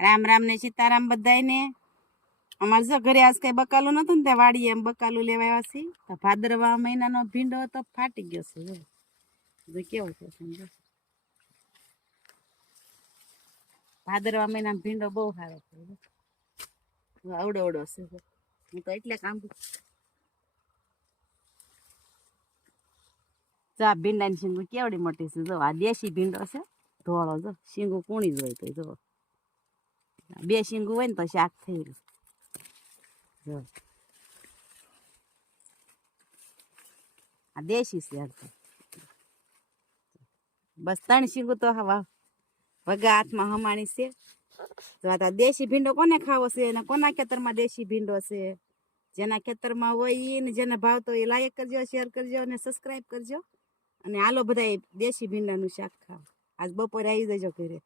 રામ રામ ને સીતારામ બધાયને. અમારે જો ઘરે આજ કઈ બકાલું નતું ને ત્યાં વાડીએ એમ બકાલું લેવા આવ્યા છે. તો ભાદરવા મહિનાનો ભીંડો તો ફાટી ગયો છે કેવો છે સમજો. ભાદરવા મહિનાનો ભીંડો બહુ સારો છે અવડો અવડો છે હું તો એટલે કામ આ ભીંડાની શીંગું કેવડી મોટી છે, જો. આ દેશી ભીંડો છે, ધોળો, જો. શીંગું કુણી જ હોય તો, જો. બે શીંગું હોય ને તો શાક થઈ જો આ દેશી છે બસ ત્રણ શીંગું તો હવા વગા હાથમાં હમાણી છે તો આ દેશી ભીંડો કોને ખાવો છે અને કોના ખેતરમાં દેશી ભીંડો છે જેના ખેતરમાં હોય ને જેને ભાવતો એ લાયક કરજો શેર કરજો અને સબસ્ક્રાઈબ કરજો અને હાલો બધા દેશી ભીંડાનું શાક ખાવ આજ બપોરે આવી જજો ઘરે